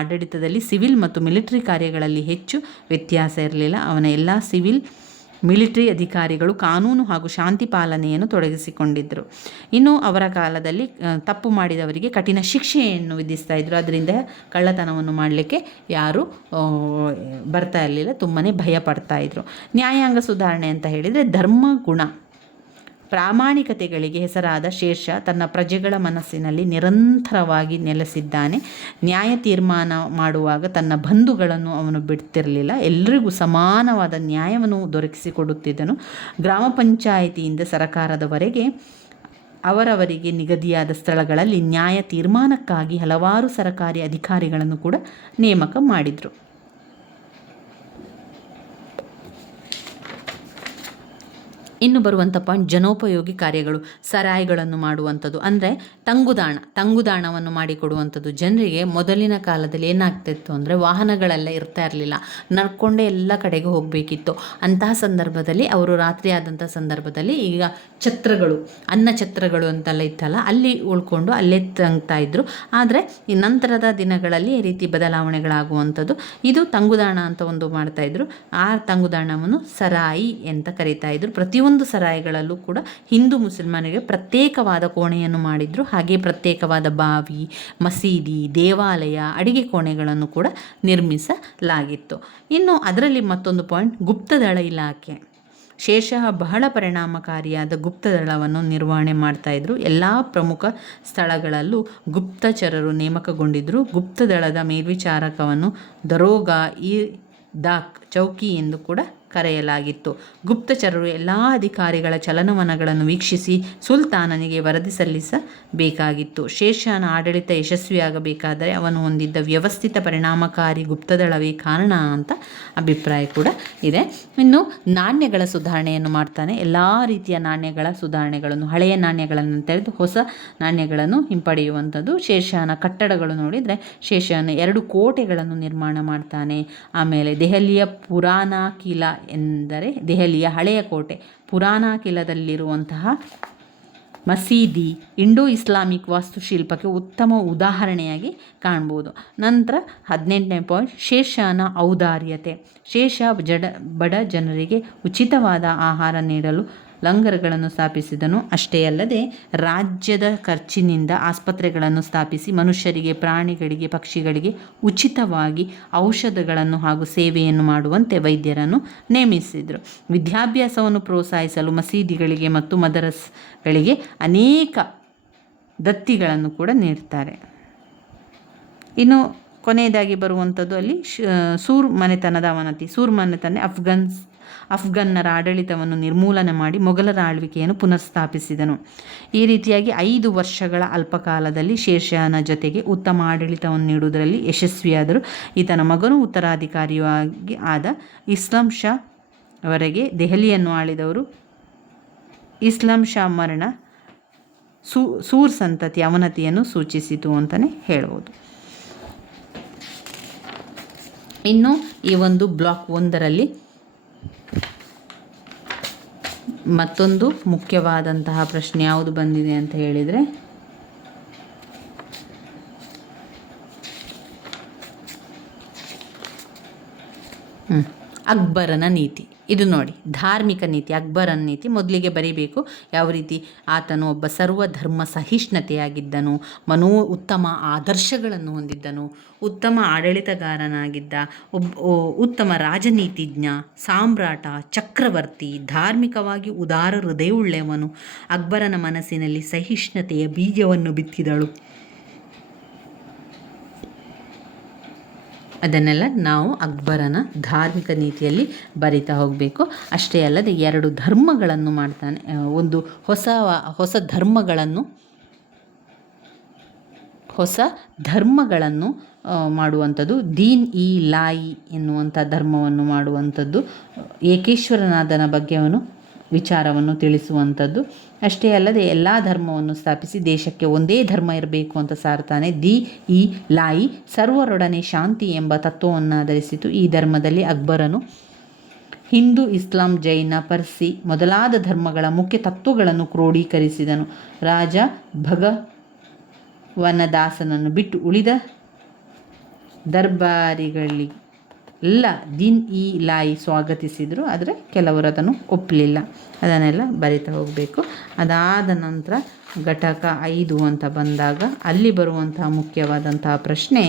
ಆಡಳಿತದಲ್ಲಿ ಸಿವಿಲ್ ಮತ್ತು ಮಿಲಿಟರಿ ಕಾರ್ಯಗಳಲ್ಲಿ ಹೆಚ್ಚು ವ್ಯತ್ಯಾಸ ಇರಲಿಲ್ಲ. ಅವನ ಎಲ್ಲ ಸಿವಿಲ್ ಮಿಲಿಟರಿ ಅಧಿಕಾರಿಗಳು ಕಾನೂನು ಹಾಗೂ ಶಾಂತಿ ಪಾಲನೆಯನ್ನು ತೊಡಗಿಸಿಕೊಂಡಿದ್ದರು. ಇನ್ನು ಅವರ ಕಾಲದಲ್ಲಿ ತಪ್ಪು ಮಾಡಿದವರಿಗೆ ಕಠಿಣ ಶಿಕ್ಷೆಯನ್ನು ವಿಧಿಸ್ತಾ ಇದ್ದರು. ಅದರಿಂದ ಕಳ್ಳತನವನ್ನು ಮಾಡಲಿಕ್ಕೆ ಯಾರು ಬರ್ತಾ ಇರಲಿಲ್ಲ, ತುಂಬಾ ಭಯ ಪಡ್ತಾ ಇದ್ರು. ನ್ಯಾಯಾಂಗ ಸುಧಾರಣೆ ಅಂತ ಹೇಳಿದರೆ ಧರ್ಮ ಗುಣ ಪ್ರಾಮಾಣಿಕತೆಗಳಿಗೆ ಹೆಸರಾದ ಶೇಷ ತನ್ನ ಪ್ರಜೆಗಳ ಮನಸ್ಸಿನಲ್ಲಿ ನಿರಂತರವಾಗಿ ನೆಲೆಸಿದ್ದಾನೆ. ನ್ಯಾಯ ತೀರ್ಮಾನ ಮಾಡುವಾಗ ತನ್ನ ಬಂಧುಗಳನ್ನು ಅವನು ಬಿಡ್ತಿರಲಿಲ್ಲ, ಎಲ್ಲರಿಗೂ ಸಮಾನವಾದ ನ್ಯಾಯವನ್ನು ದೊರಕಿಸಿಕೊಡುತ್ತಿದ್ದನು. ಗ್ರಾಮ ಪಂಚಾಯಿತಿಯಿಂದ ಸರಕಾರದವರೆಗೆ ಅವರವರಿಗೆ ನಿಗದಿಯಾದ ಸ್ಥಳಗಳಲ್ಲಿ ನ್ಯಾಯ ತೀರ್ಮಾನಕ್ಕಾಗಿ ಹಲವಾರು ಸರಕಾರಿ ಅಧಿಕಾರಿಗಳನ್ನು ಕೂಡ ನೇಮಕ ಮಾಡಿದರು. ಇನ್ನು ಬರುವಂಥ ಪಾಯಿಂಟ್ ಜನೋಪಯೋಗಿ ಕಾರ್ಯಗಳು, ಸರಾಯಿಗಳನ್ನು ಮಾಡುವಂಥದ್ದು, ಅಂದರೆ ತಂಗುದಾಣವನ್ನು ಮಾಡಿಕೊಡುವಂಥದ್ದು. ಜನರಿಗೆ ಮೊದಲಿನ ಕಾಲದಲ್ಲಿ ಏನಾಗ್ತಿತ್ತು ಅಂದರೆ ವಾಹನಗಳೆಲ್ಲ ಇರ್ತಾ ಇರಲಿಲ್ಲ, ನಡ್ಕೊಂಡೇ ಎಲ್ಲ ಕಡೆಗೆ ಹೋಗಬೇಕಿತ್ತು. ಅಂತಹ ಸಂದರ್ಭದಲ್ಲಿ ಅವರು ರಾತ್ರಿ ಆದಂಥ ಸಂದರ್ಭದಲ್ಲಿ ಈಗ ಛತ್ರಗಳು, ಅನ್ನ ಛತ್ರಗಳು ಅಂತೆಲ್ಲ ಇತ್ತಲ್ಲ, ಅಲ್ಲಿ ಉಳ್ಕೊಂಡು ಅಲ್ಲೇ ತಂಗ್ತಾ ಇದ್ರು. ಆದರೆ ಈ ನಂತರದ ದಿನಗಳಲ್ಲಿ ಈ ರೀತಿ ಬದಲಾವಣೆಗಳಾಗುವಂಥದ್ದು. ಇದು ತಂಗುದಾಣ ಅಂತ ಒಂದು ಮಾಡ್ತಾಯಿದ್ರು. ಆ ತಂಗುದಾಣವನ್ನು ಸರಾಯಿ ಅಂತ ಕರೀತಾ ಇದ್ರು. ಪ್ರತಿಯೊಂದು ಸರಾಯಿಗಳಲ್ಲೂ ಕೂಡ ಹಿಂದೂ ಮುಸಲ್ಮಾನರಿಗೆ ಪ್ರತ್ಯೇಕವಾದ ಕೋಣೆಯನ್ನು ಮಾಡಿದ್ರು. ಹಾಗೆ ಪ್ರತ್ಯೇಕವಾದ ಬಾವಿ, ಮಸೀದಿ, ದೇವಾಲಯ, ಅಡಿಗೆ ಕೋಣೆಗಳನ್ನು ಕೂಡ ನಿರ್ಮಿಸಲಾಗಿತ್ತು. ಇನ್ನು ಅದರಲ್ಲಿ ಮತ್ತೊಂದು ಪಾಯಿಂಟ್ ಗುಪ್ತದಳ ಇಲಾಖೆ. ಶೇಷಃ ಬಹಳ ಪರಿಣಾಮಕಾರಿಯಾದ ಗುಪ್ತದಳವನ್ನು ನಿರ್ವಹಣೆ ಮಾಡ್ತಾಯಿದ್ರು. ಎಲ್ಲ ಪ್ರಮುಖ ಸ್ಥಳಗಳಲ್ಲೂ ಗುಪ್ತಚರರು ನೇಮಕಗೊಂಡಿದ್ದರು. ಗುಪ್ತದಳದ ಮೇಲ್ವಿಚಾರಕವನ್ನು ದರೋಗಾ ಇ ದಾಕ್ ಚೌಕಿ ಎಂದು ಕೂಡ ಕರೆಯಲಾಗಿತ್ತು. ಗುಪ್ತಚರರು ಎಲ್ಲ ಅಧಿಕಾರಿಗಳ ಚಲನವಲನಗಳನ್ನು ವೀಕ್ಷಿಸಿ ಸುಲ್ತಾನನಿಗೆ ವರದಿ ಸಲ್ಲಿಸಬೇಕಾಗಿತ್ತು. ಶೇರ್ಷಾನ ಆಡಳಿತ ಯಶಸ್ವಿಯಾಗಬೇಕಾದರೆ ಅವನು ಹೊಂದಿದ್ದ ವ್ಯವಸ್ಥಿತ ಪರಿಣಾಮಕಾರಿ ಗುಪ್ತದಳವೇ ಕಾರಣ ಅಂತ ಅಭಿಪ್ರಾಯ ಕೂಡ ಇದೆ. ಇನ್ನು ನಾಣ್ಯಗಳ ಸುಧಾರಣೆಯನ್ನು ಮಾಡ್ತಾನೆ. ಎಲ್ಲ ರೀತಿಯ ನಾಣ್ಯಗಳ ಸುಧಾರಣೆಗಳನ್ನು, ಹಳೆಯ ನಾಣ್ಯಗಳನ್ನು ತೆಗೆದು ಹೊಸ ನಾಣ್ಯಗಳನ್ನು ಹಿಂಪಡೆಯುವಂಥದ್ದು. ಶೇರ್ಷಾನ ಕಟ್ಟಡಗಳು ನೋಡಿದರೆ ಶೇರ್ಷಾನ 2 ಕೋಟೆಗಳನ್ನು ನಿರ್ಮಾಣ ಮಾಡ್ತಾನೆ. ಆಮೇಲೆ ದೆಹಲಿಯ ಪುರಾಣ ಕಿಲಾ ಎಂದರೆ ದೆಹಲಿಯ ಹಳೆಯ ಕೋಟೆ. ಪುರಾಣ ಕಿಲದಲ್ಲಿರುವಂತಹ ಮಸೀದಿ ಇಂಡೋ ಇಸ್ಲಾಮಿಕ್ ವಾಸ್ತುಶಿಲ್ಪಕ್ಕೆ ಉತ್ತಮ ಉದಾಹರಣೆಯಾಗಿ ಕಾಣ್ಬೋದು. ನಂತರ 18ನೇ ಪಾಯಿಂಟ್, ಶೇರ್ಷಾನ ಔದಾರ್ಯತೆ. ಶೇರ್ಷಾ ಬಡ ಜನರಿಗೆ ಉಚಿತವಾದ ಆಹಾರ ನೀಡಲು ಲಂಗರ್ಗಳನ್ನು ಸ್ಥಾಪಿಸಿದನು. ಅಷ್ಟೇ ಅಲ್ಲದೆ ರಾಜ್ಯದ ಖರ್ಚಿನಿಂದ ಆಸ್ಪತ್ರೆಗಳನ್ನು ಸ್ಥಾಪಿಸಿ ಮನುಷ್ಯರಿಗೆ, ಪ್ರಾಣಿಗಳಿಗೆ, ಪಕ್ಷಿಗಳಿಗೆ ಉಚಿತವಾಗಿ ಔಷಧಗಳನ್ನು ಹಾಗೂ ಸೇವೆಯನ್ನು ಮಾಡುವಂತೆ ವೈದ್ಯರನ್ನು ನೇಮಿಸಿದರು. ವಿದ್ಯಾಭ್ಯಾಸವನ್ನು ಪ್ರೋತ್ಸಾಹಿಸಲು ಮಸೀದಿಗಳಿಗೆ ಮತ್ತು ಮದರಸ್ಗಳಿಗೆ ಅನೇಕ ದತ್ತಿಗಳನ್ನು ಕೂಡ ನೀಡ್ತಾರೆ. ಇನ್ನು ಕೊನೆಯದಾಗಿ ಬರುವಂಥದ್ದು ಅಲ್ಲಿ ಸೂರ್ ಮನೆತನದ ಅವನತಿ. ಸೂರ್ ಮನೆತನ ಅಫ್ಘನ್ನರ ಆಡಳಿತವನ್ನು ನಿರ್ಮೂಲನೆ ಮಾಡಿ ಮೊಘಲರ ಆಳ್ವಿಕೆಯನ್ನು ಪುನರ್ಸ್ಥಾಪಿಸಿದನು. ಈ ರೀತಿಯಾಗಿ 5 ವರ್ಷಗಳ ಅಲ್ಪಕಾಲದಲ್ಲಿ ಶೇರ್ಷಾನ ಜೊತೆಗೆ ಉತ್ತಮ ಆಡಳಿತವನ್ನು ನೀಡುವುದರಲ್ಲಿ ಯಶಸ್ವಿಯಾದರು. ಈತನ ಮಗನು ಉತ್ತರಾಧಿಕಾರಿಯಾಗಿ ಆದ ಇಸ್ಲಾಂ ಶಾ ವರೆಗೆ ದೆಹಲಿಯನ್ನು ಆಳಿದವರು. ಇಸ್ಲಾಂ ಶಾ ಮರಣ ಸೂರ್ ಸಂತತಿ ಅವನತಿಯನ್ನು ಸೂಚಿಸಿತು ಅಂತಲೇ ಹೇಳ್ಬೋದು. ಇನ್ನು ಈ ಒಂದು ಬ್ಲಾಕ್ 1ರಲ್ಲಿ ಮತ್ತೊಂದು ಮುಖ್ಯವಾದಂತಹ ಪ್ರಶ್ನೆ ಯಾವುದು ಬಂದಿದೆ ಅಂತ ಹೇಳಿದರೆ, ಅಕ್ಬರನ ನೀತಿ. ಇದು ನೋಡಿ, ಧಾರ್ಮಿಕ ನೀತಿ, ಅಕ್ಬರನ ನೀತಿ ಮೊದಲಿಗೆ ಬರೀಬೇಕು. ಯಾವ ರೀತಿ ಆತನು ಒಬ್ಬ ಸರ್ವಧರ್ಮ ಸಹಿಷ್ಣುತೆಯಾಗಿದ್ದನು, ಉತ್ತಮ ಆದರ್ಶಗಳನ್ನು ಹೊಂದಿದ್ದನು, ಉತ್ತಮ ಆಡಳಿತಗಾರನಾಗಿದ್ದ, ಉತ್ತಮ ರಾಜನೀತಿಜ್ಞ, ಸಾಮ್ರಾಟ, ಚಕ್ರವರ್ತಿ, ಧಾರ್ಮಿಕವಾಗಿ ಉದಾರ ಹೃದಯವುಳ್ಳವನು. ಅಕ್ಬರನ ಮನಸ್ಸಿನಲ್ಲಿ ಸಹಿಷ್ಣುತೆಯ ಬೀಜವನ್ನು ಬಿತ್ತಿದಳು. ಅದನ್ನೆಲ್ಲ ನಾವು ಅಕ್ಬರನ ಧಾರ್ಮಿಕ ನೀತಿಯಲ್ಲಿ ಬರಿತಾ ಹೋಗಬೇಕು. ಅಷ್ಟೇ ಅಲ್ಲದೆ 2 ಧರ್ಮಗಳನ್ನು ಮಾಡ್ತಾನೆ. ಒಂದು ಹೊಸ ಧರ್ಮಗಳನ್ನು ಮಾಡುವಂಥದ್ದು, ದೀನ್ ಇ ಲಾಯಿ ಎನ್ನುವಂಥ ಧರ್ಮವನ್ನು ಮಾಡುವಂಥದ್ದು, ಏಕೇಶ್ವರನಾಥನ ಬಗ್ಗೆ ಅವನು ವಿಚಾರವನ್ನು ತಿಳಿಸುವಂಥದ್ದು. ಅಷ್ಟೇ ಅಲ್ಲದೆ ಎಲ್ಲ ಧರ್ಮವನ್ನು ಸ್ಥಾಪಿಸಿ ದೇಶಕ್ಕೆ ಒಂದೇ ಧರ್ಮ ಇರಬೇಕು ಅಂತ ಸಾರ್ತಾನೆ. ದಿ ಇ ಲಾಯಿ ಸರ್ವರೊಡನೆ ಶಾಂತಿ ಎಂಬ ತತ್ವವನ್ನು ಆಧರಿಸಿತು. ಈ ಧರ್ಮದಲ್ಲಿ ಅಕ್ಬರನು ಹಿಂದೂ, ಇಸ್ಲಾಂ, ಜೈನ, ಪರ್ಸಿ ಮೊದಲಾದ ಧರ್ಮಗಳ ಮುಖ್ಯ ತತ್ವಗಳನ್ನು ಕ್ರೋಢೀಕರಿಸಿದನು. ರಾಜ ಭಗವನದಾಸನನ್ನು ಬಿಟ್ಟು ಉಳಿದ ದರ್ಬಾರಿಗಳಿಗೆಲ್ಲ ದೀನ್ ಇ ಲಾಯಿ ಸ್ವಾಗತಿಸಿದರು. ಆದರೆ ಕೆಲವರು ಅದನ್ನು ಒಪ್ಪಲಿಲ್ಲ. ಅದನ್ನೆಲ್ಲ ಬರಿತಾ ಹೋಗಬೇಕು. ಅದಾದ ನಂತರ ಘಟಕ 5 ಅಂತ ಬಂದಾಗ ಅಲ್ಲಿ ಬರುವಂತಹ ಮುಖ್ಯವಾದಂತಹ ಪ್ರಶ್ನೆ,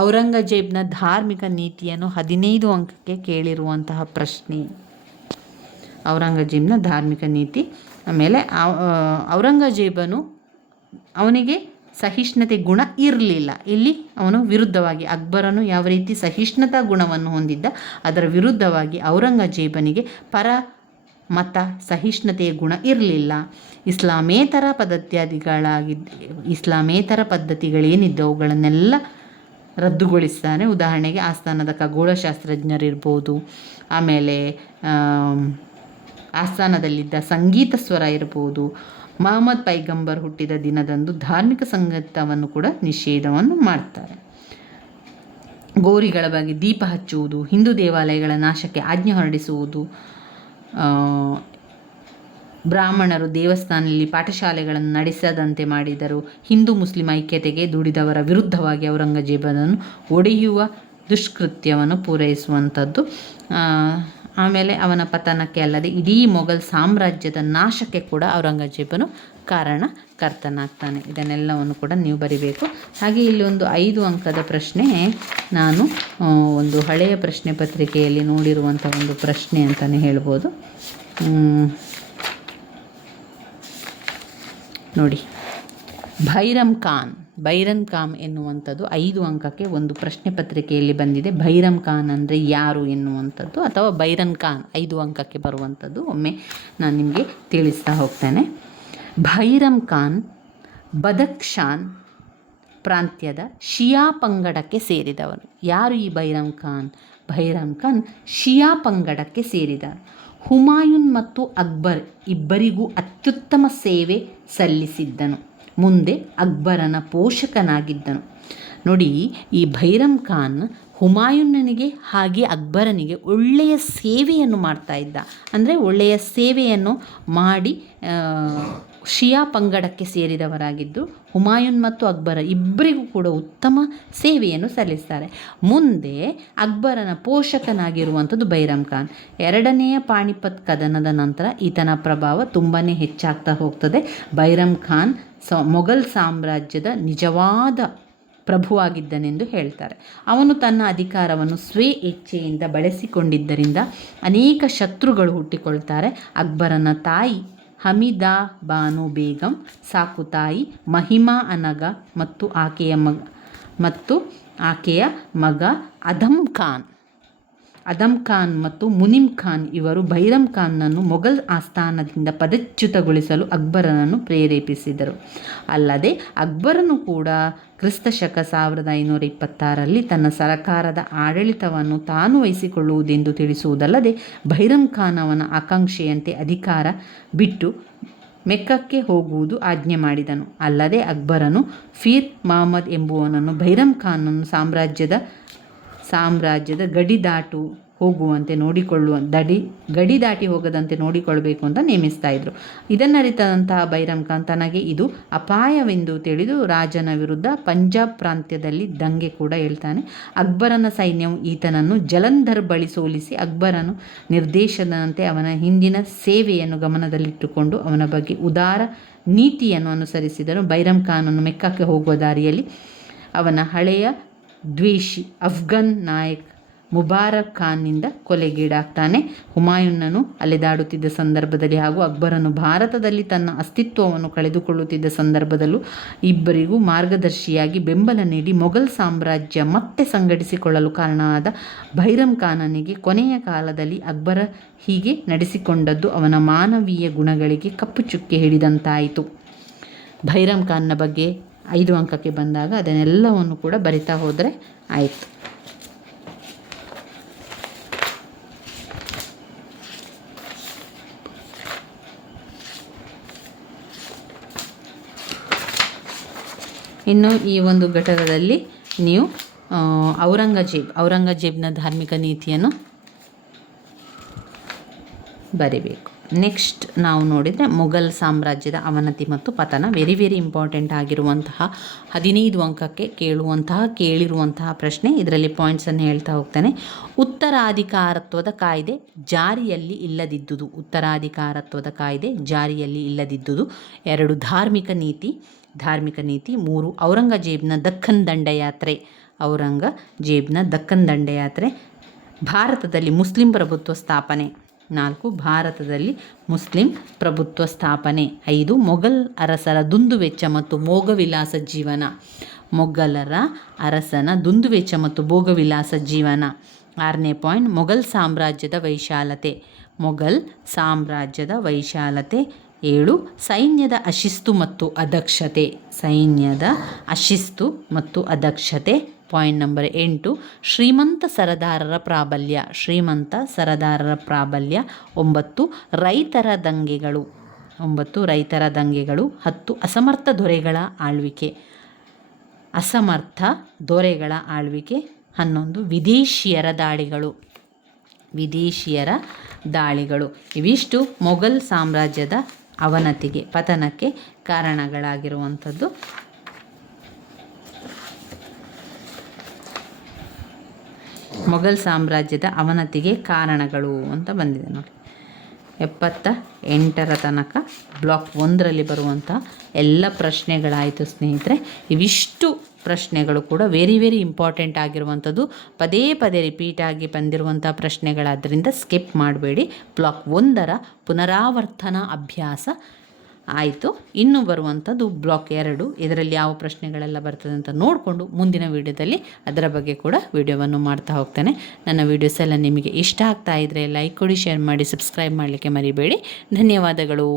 ಔರಂಗಜೇಬ್ನ ಧಾರ್ಮಿಕ ನೀತಿಯನ್ನು 15 ಅಂಕಕ್ಕೆ ಕೇಳಿರುವಂತಹ ಪ್ರಶ್ನೆ. ಔರಂಗಜೇಬ್ನ ಧಾರ್ಮಿಕ ನೀತಿ. ಆಮೇಲೆ ಔರಂಗಜೇಬನು ಅವನಿಗೆ ಸಹಿಷ್ಣುತೆ ಗುಣ ಇರಲಿಲ್ಲ. ಇಲ್ಲಿ ಅವನು ವಿರುದ್ಧವಾಗಿ, ಅಕ್ಬರನು ಯಾವ ರೀತಿ ಸಹಿಷ್ಣುತಾ ಗುಣವನ್ನು ಹೊಂದಿದ್ದ ಅದರ ವಿರುದ್ಧವಾಗಿ ಔರಂಗಜೇಬನಿಗೆ ಮತ ಸಹಿಷ್ಣುತೆಯ ಗುಣ ಇರಲಿಲ್ಲ. ಇಸ್ಲಾಮೇತರ ಪದ್ಧತಿಗಳೇನಿದ್ದವು ಅವುಗಳನ್ನೆಲ್ಲ ರದ್ದುಗೊಳಿಸ್ತಾನೆ. ಉದಾಹರಣೆಗೆ ಆಸ್ಥಾನದ ಖಗೋಳಶಾಸ್ತ್ರಜ್ಞರಿರ್ಬೋದು, ಆಮೇಲೆ ಆಸ್ಥಾನದಲ್ಲಿದ್ದ ಸಂಗೀತ ಸ್ವರ ಇರ್ಬೋದು, ಮಹಮ್ಮದ್ ಪೈಗಂಬರ್ ಹುಟ್ಟಿದ ದಿನದಂದು ಧಾರ್ಮಿಕ ಸಂಗೀತವನ್ನು ಕೂಡ ನಿಷೇಧವನ್ನು ಮಾಡ್ತಾರೆ. ಗೋರಿಗಳ ಬಗ್ಗೆ ದೀಪ ಹಚ್ಚುವುದು, ಹಿಂದೂ ದೇವಾಲಯಗಳ ನಾಶಕ್ಕೆ ಆಜ್ಞೆ ಹೊರಡಿಸುವುದು, ಬ್ರಾಹ್ಮಣರು ದೇವಸ್ಥಾನದಲ್ಲಿ ಪಾಠಶಾಲೆಗಳನ್ನು ನಡೆಸದಂತೆ ಮಾಡಿದರು. ಹಿಂದೂ ಮುಸ್ಲಿಂ ಐಕ್ಯತೆಗೆ ದುಡಿದವರ ವಿರುದ್ಧವಾಗಿ ಔರಂಗಜೇಬನನ್ನು ಒಡೆಯುವ ದುಷ್ಕೃತ್ಯವನ್ನು ಪೂರೈಸುವಂಥದ್ದು. ಆಮೇಲೆ ಅವನ ಪತನಕ್ಕೆ ಅಲ್ಲದೆ ಇಡೀ ಮೊಘಲ್ ಸಾಮ್ರಾಜ್ಯದ ನಾಶಕ್ಕೆ ಕೂಡ ಔರಂಗಜೇಬನು ಕಾರಣಕರ್ತನಾಗ್ತಾನೆ. ಇದನ್ನೆಲ್ಲವನ್ನು ಕೂಡ ನೀವು ಬರಿಬೇಕು. ಹಾಗೆ ಇಲ್ಲಿ ಒಂದು 5 ಅಂಕದ ಪ್ರಶ್ನೆ, ನಾನು ಒಂದು ಹಳೆಯ ಪ್ರಶ್ನೆ ಪತ್ರಿಕೆಯಲ್ಲಿ ನೋಡಿರುವಂಥ ಒಂದು ಪ್ರಶ್ನೆ ಅಂತಲೇ ಹೇಳ್ಬೋದು. ನೋಡಿ, ಭೈರಮ್ ಖಾನ್ ಎನ್ನುವಂಥದ್ದು 5 ಅಂಕಕ್ಕೆ ಒಂದು ಪ್ರಶ್ನೆ ಪತ್ರಿಕೆಯಲ್ಲಿ ಬಂದಿದೆ. ಭೈರಮ್ ಖಾನ್ ಅಂದರೆ ಯಾರು ಎನ್ನುವಂಥದ್ದು, ಅಥವಾ ಭೈರಮ್ ಖಾನ್ 5 ಅಂಕಕ್ಕೆ ಬರುವಂಥದ್ದು. ಒಮ್ಮೆ ನಾನು ನಿಮಗೆ ತಿಳಿಸ್ತಾ ಹೋಗ್ತೇನೆ. ಭೈರಮ್ ಖಾನ್ ಬದಖ್ಶಾನ್ ಪ್ರಾಂತ್ಯದ ಶಿಯಾ ಪಂಗಡಕ್ಕೆ ಸೇರಿದವನು. ಯಾರು ಈ ಭೈರಮ್ ಖಾನ್? ಭೈರಮ್ ಖಾನ್ ಶಿಯಾ ಪಂಗಡಕ್ಕೆ ಸೇರಿದವನು. ಹುಮಾಯೂನ್ ಮತ್ತು ಅಕ್ಬರ್ ಇಬ್ಬರಿಗೂ ಅತ್ಯುತ್ತಮ ಸೇವೆ ಸಲ್ಲಿಸಿದ್ದನು. ಮುಂದೆ ಅಕ್ಬರನ ಪೋಷಕನಾಗಿದ್ದನು. ನೋಡಿ, ಈ ಭೈರಮ್ ಖಾನ್ ಹುಮಾಯೂನನಿಗೆ ಹಾಗೆ ಅಕ್ಬರನಿಗೆ ಒಳ್ಳೆಯ ಸೇವೆಯನ್ನು ಮಾಡ್ತಾ ಇದ್ದ. ಅಂದರೆ ಒಳ್ಳೆಯ ಸೇವೆಯನ್ನು ಮಾಡಿ ಶಿಯಾ ಪಂಗಡಕ್ಕೆ ಸೇರಿದವರಾಗಿದ್ದು ಹುಮಾಯೂನ್ ಮತ್ತು ಅಕ್ಬರ ಇಬ್ಬರಿಗೂ ಕೂಡ ಉತ್ತಮ ಸೇವೆಯನ್ನು ಸಲ್ಲಿಸ್ತಾರೆ. ಮುಂದೆ ಅಕ್ಬರನ ಪೋಷಕನಾಗಿರುವಂಥದ್ದು ಭೈರಮ್ ಖಾನ್. 2ನೇ ಪಾಣಿಪತ್ ಕದನದ ನಂತರ ಈತನ ಪ್ರಭಾವ ತುಂಬಾ ಹೆಚ್ಚಾಗ್ತಾ ಹೋಗ್ತದೆ. ಭೈರಮ್ ಖಾನ್ ಮೊಘಲ್ ಸಾಮ್ರಾಜ್ಯದ ನಿಜವಾದ ಪ್ರಭುವಾಗಿದ್ದನೆಂದು ಹೇಳ್ತಾರೆ. ಅವನು ತನ್ನ ಅಧಿಕಾರವನ್ನು ಸ್ವೇ ಇಚ್ಛೆಯಿಂದ ಬಳಸಿಕೊಂಡಿದ್ದರಿಂದ ಅನೇಕ ಶತ್ರುಗಳು ಹುಟ್ಟಿಕೊಳ್ತಾರೆ. ಅಕ್ಬರನ ತಾಯಿ ಹಮೀದಾ ಬಾನು ಬೇಗಂ, ಸಾಕುತಾಯಿ ಮಹಿಮಾ ಅನಗ ಮತ್ತು ಆಕೆಯ ಮಗ ಅದಮ್ ಖಾನ್ ಮತ್ತು ಮುನಿಮ್ ಖಾನ್ ಇವರು ಭೈರಮ್ ಖಾನ್ನನ್ನು ಮೊಘಲ್ ಆಸ್ಥಾನದಿಂದ ಪದಚ್ಯುತಗೊಳಿಸಲು ಅಕ್ಬರನನ್ನು ಪ್ರೇರೇಪಿಸಿದರು. ಅಲ್ಲದೆ ಅಕ್ಬರನು ಕೂಡ ಕ್ರಿಸ್ತಶಕ 1526ರಲ್ಲಿ ತನ್ನ ಸರಕಾರದ ಆಡಳಿತವನ್ನು ತಾನು ವಹಿಸಿಕೊಳ್ಳುವುದೆಂದು ತಿಳಿಸುವುದಲ್ಲದೆ ಭೈರಮ್ ಖಾನ್ ಅವನ ಆಕಾಂಕ್ಷೆಯಂತೆ ಅಧಿಕಾರ ಬಿಟ್ಟು ಮೆಕ್ಕಕ್ಕೆ ಹೋಗುವುದು ಆಜ್ಞೆ ಮಾಡಿದನು. ಅಲ್ಲದೆ ಅಕ್ಬರನು ಫೀರ್ ಮಹಮ್ಮದ್ ಎಂಬುವನನ್ನು ಭೈರಮ್ ಖಾನನ್ನು ಸಾಮ್ರಾಜ್ಯದ ಗಡಿ ದಾಟಿ ಹೋಗದಂತೆ ನೋಡಿಕೊಳ್ಳಬೇಕು ಅಂತ ನೇಮಿಸ್ತಾ ಇದ್ರು. ಇದನ್ನರಿತಂತಹ ಭೈರಮ್ ಖಾನ್ ತನಗೆ ಇದು ಅಪಾಯವೆಂದು ತಿಳಿದು ರಾಜನ ವಿರುದ್ಧ ಪಂಜಾಬ್ ಪ್ರಾಂತ್ಯದಲ್ಲಿ ದಂಗೆ ಕೂಡ ಹೇಳ್ತಾನೆ. ಅಕ್ಬರನ ಸೈನ್ಯವು ಈತನನ್ನು ಜಲಂಧರ್ ಬಳಿ ಸೋಲಿಸಿ ಅಕ್ಬರನು ನಿರ್ದೇಶನದಂತೆ ಅವನ ಹಿಂದಿನ ಸೇವೆಯನ್ನು ಗಮನದಲ್ಲಿಟ್ಟುಕೊಂಡು ಅವನ ಬಗ್ಗೆ ಉದಾರ ನೀತಿಯನ್ನು ಅನುಸರಿಸಿದನು. ಭೈರಮ್ ಖಾನನು ಮೆಕ್ಕಕ್ಕೆ ಹೋಗುವ ದಾರಿಯಲ್ಲಿ ಅವನ ಹಳೆಯ ದ್ವೇಷಿ ಅಫ್ಘನ್ ನಾಯಕ್ ಮುಬಾರಕ್ ಖಾನ್ನಿಂದ ಕೊಲೆಗೀಡಾಗ್ತಾನೆ. ಹುಮಾಯೂನನು ಅಲೆದಾಡುತ್ತಿದ್ದ ಸಂದರ್ಭದಲ್ಲಿ ಹಾಗೂ ಅಕ್ಬರನು ಭಾರತದಲ್ಲಿ ತನ್ನ ಅಸ್ತಿತ್ವವನ್ನು ಕಳೆದುಕೊಳ್ಳುತ್ತಿದ್ದ ಸಂದರ್ಭದಲ್ಲೂ ಇಬ್ಬರಿಗೂ ಮಾರ್ಗದರ್ಶಿಯಾಗಿ ಬೆಂಬಲ ನೀಡಿ ಮೊಘಲ್ ಸಾಮ್ರಾಜ್ಯ ಮತ್ತೆ ಸಂಘಟಿಸಿಕೊಳ್ಳಲು ಕಾರಣವಾದ ಭೈರಮ್ ಖಾನನಿಗೆ ಕೊನೆಯ ಕಾಲದಲ್ಲಿ ಅಕ್ಬರ ಹೀಗೆ ನಡೆಸಿಕೊಂಡದ್ದು ಅವನ ಮಾನವೀಯ ಗುಣಗಳಿಗೆ ಕಪ್ಪು ಚುಕ್ಕೆ ಹಿಡಿದಂತಾಯಿತು. ಭೈರಮ್ ಖಾನ್ನ ಬಗ್ಗೆ 5 ಅಂಕಕ್ಕೆ ಬಂದಾಗ ಅದನ್ನೆಲ್ಲವನ್ನು ಕೂಡ ಬರಿತಾ ಹೋದರೆ ಆಯಿತು. ಇನ್ನು ಈ ಒಂದು ಘಟಕದಲ್ಲಿ ನೀವು ಔರಂಗಜೇಬ್ನ ಧಾರ್ಮಿಕ ನೀತಿಯನ್ನು ಬರಿಬೇಕು. ನೆಕ್ಸ್ಟ್ ನಾವು ನೋಡಿದರೆ ಮೊಘಲ್ ಸಾಮ್ರಾಜ್ಯದ ಅವನತಿ ಮತ್ತು ಪತನ. ವೆರಿ ಇಂಪಾರ್ಟೆಂಟ್ ಆಗಿರುವಂತಹ 15 ಅಂಕಕ್ಕೆ ಕೇಳಿರುವಂತಹ ಪ್ರಶ್ನೆ. ಇದರಲ್ಲಿ ಪಾಯಿಂಟ್ಸನ್ನು ಹೇಳ್ತಾ ಹೋಗ್ತಾನೆ. ಉತ್ತರಾಧಿಕಾರತ್ವದ ಕಾಯ್ದೆ ಜಾರಿಯಲ್ಲಿ ಇಲ್ಲದಿದ್ದುದು. 2 ಧಾರ್ಮಿಕ ನೀತಿ. 3 ಔರಂಗಜೇಬ್ನ ದಕ್ಕನ್ ದಂಡಯಾತ್ರೆ. ಭಾರತದಲ್ಲಿ ಮುಸ್ಲಿಂ ಪ್ರಭುತ್ವ ಸ್ಥಾಪನೆ. 4 ಭಾರತದಲ್ಲಿ ಮುಸ್ಲಿಂ ಪ್ರಭುತ್ವ ಸ್ಥಾಪನೆ. 5 ಮೊಘಲ್ ಅರಸರ ದುಂದುವೆಚ್ಚ ಮತ್ತು ಭೋಗವಿಲಾಸ ಜೀವನ. ಮೊಘಲರ ಅರಸನ ದುಂದುವೆಚ್ಚ ಮತ್ತು ಭೋಗವಿಲಾಸ ಜೀವನ. 6ನೇ ಪಾಯಿಂಟ್ ಮೊಘಲ್ ಸಾಮ್ರಾಜ್ಯದ ವೈಶಾಲತೆ. 7 ಸೈನ್ಯದ ಅಶಿಸ್ತು ಮತ್ತು ಅದಕ್ಷತೆ. ಪಾಯಿಂಟ್ ನಂಬರ್ 8 ಶ್ರೀಮಂತ ಸರದಾರರ ಪ್ರಾಬಲ್ಯ. 9 ರೈತರ ದಂಗೆಗಳು. 10 ಅಸಮರ್ಥ ದೊರೆಗಳ ಆಳ್ವಿಕೆ. 11 ವಿದೇಶಿಯರ ದಾಳಿಗಳು. ಇವಿಷ್ಟು ಮೊಘಲ್ ಸಾಮ್ರಾಜ್ಯದ ಅವನತಿಗೆ, ಪತನಕ್ಕೆ ಕಾರಣಗಳಾಗಿರುವಂಥದ್ದು. ಮೊಘಲ್ ಸಾಮ್ರಾಜ್ಯದ ಅವನತಿಗೆ ಕಾರಣಗಳು ಅಂತ ಬಂದಿದೆ ನೋಡಿ. 78ರ ತನಕ ಬ್ಲಾಕ್ 1ರಲ್ಲಿ ಬರುವಂಥ ಎಲ್ಲ ಪ್ರಶ್ನೆಗಳಾಯಿತು ಸ್ನೇಹಿತರೆ. ಇವಿಷ್ಟು ಪ್ರಶ್ನೆಗಳು ಕೂಡ ವೆರಿ ಇಂಪಾರ್ಟೆಂಟ್ ಆಗಿರುವಂಥದ್ದು, ಪದೇ ಪದೇ ರಿಪೀಟ್ ಆಗಿ ಬಂದಿರುವಂಥ ಪ್ರಶ್ನೆಗಳಾದ್ದರಿಂದ ಸ್ಕಿಪ್ ಮಾಡಬೇಡಿ. ಬ್ಲಾಕ್ 1ರ ಪುನರಾವರ್ತನ ಅಭ್ಯಾಸ ಆಯಿತು. ಇನ್ನು ಬರುವಂಥದ್ದು ಬ್ಲಾಕ್ 2. ಇದರಲ್ಲಿ ಯಾವ ಪ್ರಶ್ನೆಗಳೆಲ್ಲ ಬರ್ತದೆ ಅಂತ ನೋಡಿಕೊಂಡು ಮುಂದಿನ ವೀಡಿಯೋದಲ್ಲಿ ಅದರ ಬಗ್ಗೆ ಕೂಡ ವಿಡಿಯೋವನ್ನು ಮಾಡ್ತಾ ಹೋಗ್ತೇನೆ. ನನ್ನ ವೀಡಿಯೋಸ್ ಎಲ್ಲ ನಿಮಗೆ ಇಷ್ಟ ಆಗ್ತಾ ಇದ್ದರೆ ಲೈಕ್ ಕೊಡಿ, ಶೇರ್ ಮಾಡಿ, ಸಬ್ಸ್ಕ್ರೈಬ್ ಮಾಡಲಿಕ್ಕೆ ಮರಿಬೇಡಿ. ಧನ್ಯವಾದಗಳು.